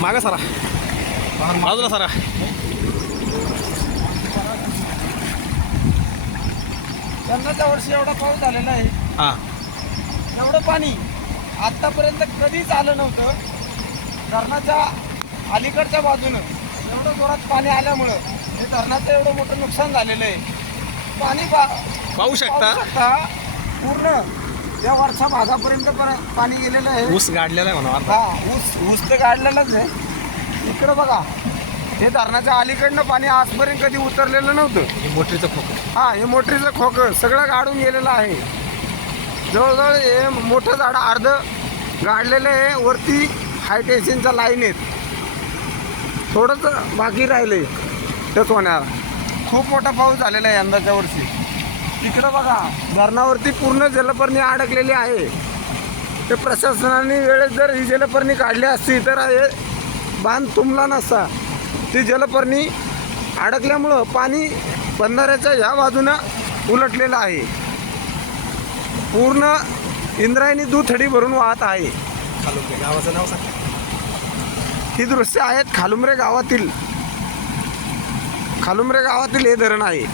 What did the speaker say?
मागा सरा, बाजूला सरा. यंदाच्या वर्षी एवढा पाऊस झालेला आहे, हां एवढं पाणी आत्तापर्यंत कधीच आलं नव्हतं. धरणाच्या अलीकडच्या बाजूनं एवढं जोरात पाणी आल्यामुळं हे धरणाचं एवढं मोठं नुकसान झालेलं आहे. पाणी पाहू शकता पूर्ण या वरच्या भागापर्यंत पाणी गेलेलं आहे. ऊस गाडलेला आहे म्हणा अर्धा. हा, ऊस तर काढलेलाच आहे. इकडं बघा, हे धरणाच्या अलीकडनं पाणी आजपर्यंत कधी उतरलेलं नव्हतं. हे मोटरीचं खोकं. हा, हे मोटरीचं खोकं सगळं गाडून गेलेलं आहे. जवळजवळ हे मोठं झाड अर्ध गाडलेलं आहे. वरती हाय टेन्शनच्या लाईन आहेत, थोडंच बाकी राहिले तेच होणार. खूप मोठा पाऊस झालेला आहे यंदाच्या वर्षी. इकडं बघा, धरणावरती पूर्ण जलपर्णी अडकलेली आहे. ते प्रशासनाने वेळेत जर ही जलपर्णी काढली असती तर हे बांध तुंबला नसता. ती जलपर्णी अडकल्यामुळं पाणी बंधाऱ्याच्या ह्या बाजूनं उलटलेलं आहे. पूर्ण इंद्रायणी दुथडी भरून वाहत आहे. खालुंबरे गावाचं नाव सांग. ही दृश्य आहेत खालुंबरे गावातील हे धरण आहे.